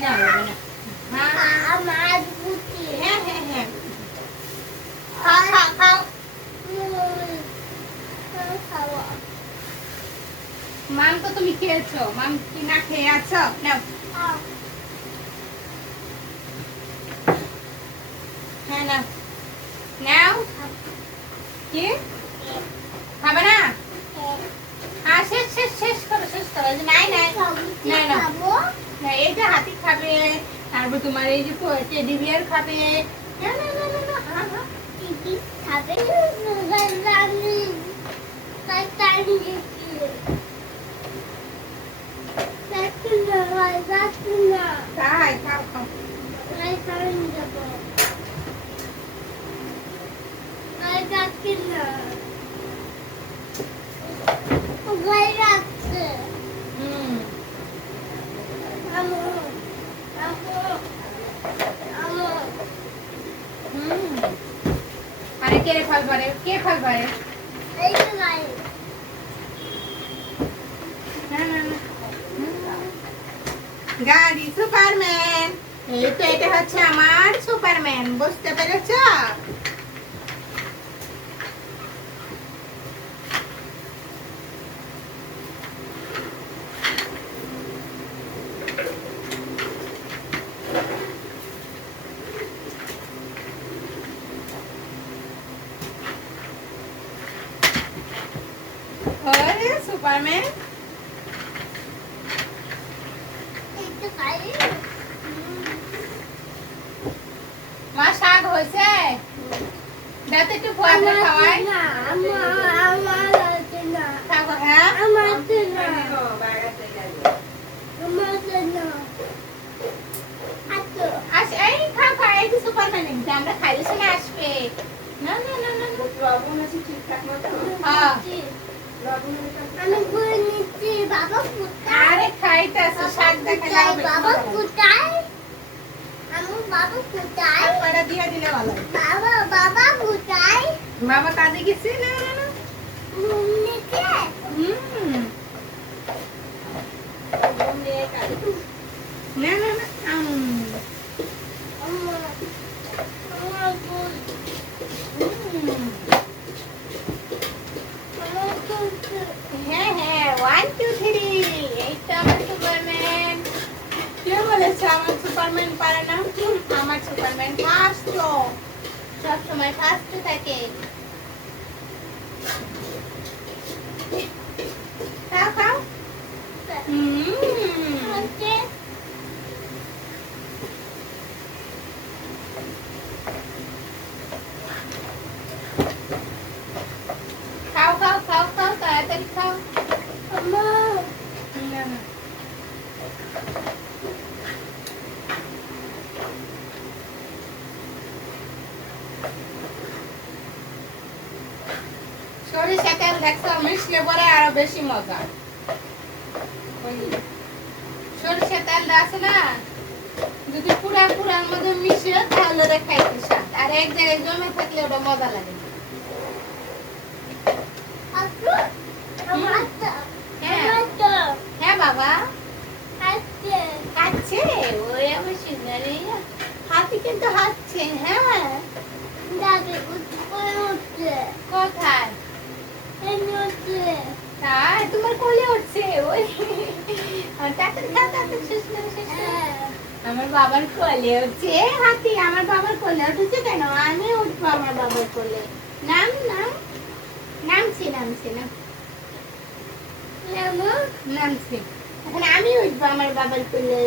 না বাবা না। হ্যাঁ আমার বুদ্ধি হ্যাঁ হ্যাঁ হ্যাঁ খাও খাও খাও। খাওয়া মাম তো তুমি খেয়েছো, মাম কি না খেয়ে আছো? নাও হ্যাঁ নাও নাও। কি খাবে না? হ্যাঁ শেষ শেষ শেষ করো শেষ করো। নাই নাই না না না, এই যে হাতি খাবে, তারপর তোমার এই যে টেডি বিয়ার খাবে। না না না না না, হ্যাঁ হ্যাঁ টিভি খাবে আমি তাই তাই তাই খাও খাও। হুম হুম আরে কে ফল পারে, কে ফল পারে? না না না, গাড়ি সুপারম্যান। এই তো এটা হচ্ছে আমার সুপারম্যান, বুঝতে পেরেছো? ওরে সুপারম্যান। মা শাক হয়েছে, দাঁতে একটু ফল খাওয়াই। খাবো হ্যাঁ। আস এই খাও খাও, এই যে সুপারম্যান এসে আমরা খাইলে সময় আসবে। না না না না না। হ্যাঁ। আমি ঘুরে নিচ্ছি বাবা কোথায় আরে খাইতেছে শাক দেখা লাগবে। বাবা কোথায় আমার বাবা কোথায় পাড়া দিয়ে দিলে ভালো হয়। বাবা বাবা কোথায় বাবা কাজে গেছে। না না না মুন্নিকে হুম না না না আমার আমার বল আমার বলতে হ্যাঁ হ্যাঁ 1 2 3 এই তো আমার সুপারম্যান। কে বলেছে আমার সুপারম্যান পারে না? আমার সুপারম্যান ফার্স্ট তো সব সময় ফার্স্ট থাকে। খাও খাও। বলতে খাও খাও খাও খাও তাড়াতাড়ি খাও। আমার না না সরিষা তেল দেখছো মিশলে পরে আরো বেশি মজা। ওই সরিষা তেলটা আছে না, যদি পুরা পুরার মধ্যে মিশে তাহলে ওটা খাইতে স্বাদ, আর এক জায়গায় জমে থাকলে ওটা মজা লাগে না। আপু আমার তো হ্যাঁ আমার তো হ্যাঁ বাবা আছে হাঁটছে, ওই আমার সিনারি হাতি কিন্তু হাঁটছে। হ্যাঁ দাদি উঠছে কোথায়? এমনি উঠছে তাই তোমার কোলে উঠছে ওই তাড়াতাড়ি খাও তাড়াতাড়ি শেষ করে শেষ করো। আমার বাবার কোলে উঠছে হাতি, আমার বাবার কোলে উঠেছে কেন? আমি উঠবো আমার বাবার কোলে। নাম নাম নামছি নামছি না নামছি। এখন আমি উঠবো আমার বাবার কোলে,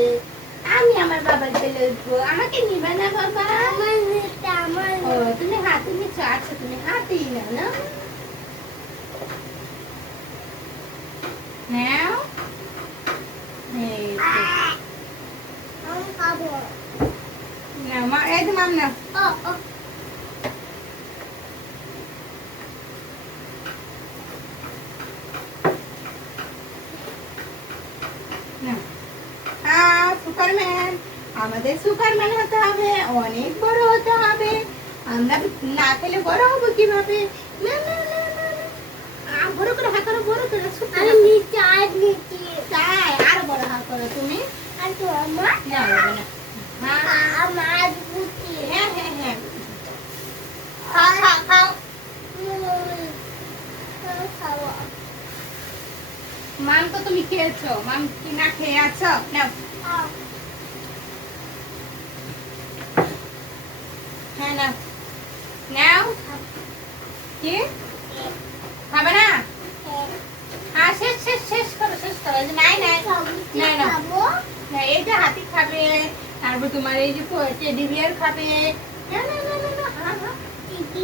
আমি আমার বাবার কোলে উঠবো। আমাকে নিবে না বাবা? আমার নিতে আমার ও তুমি হাতি নিচ্ছ, আচ্ছা তুমি হাতি নাও না। নাও এই তো। আমি খাবো নাও মা, এই তো মাম নাও। ও ও নাও। হ্যাঁ সুপারম্যান, আমাদের সুপারম্যান হতে হবে, অনেক বড় হতে হবে। আমরা না খেলে বড় হবো কিভাবে? না না না না না। বড় করে হাত করো, বড় করে আমি নিচে আর নিচে তাই আরো বড় হাত করো তুমি। আর খাচ্ছো আমার না বাবা না। হ্যাঁ আমার বুঝি হ্যাঁ হ্যাঁ হ্যাঁ খাও খাও খাও। খাওয়া মাম তো তুমি খেয়েছো, মাম কি না খেয়ে আছো? নাও খাও হ্যাঁ নাও নাও। কি খাবে না? হ্যাঁ শেষ শেষ শেষ করো শেষ করো। এই যে নাই নাই না না খাবো না, এই যে হাতি খাবে, তারপর তোমার এই যে টেডি বিয়ার খাবে। না না না না না, হ্যাঁ হ্যাঁ টিভি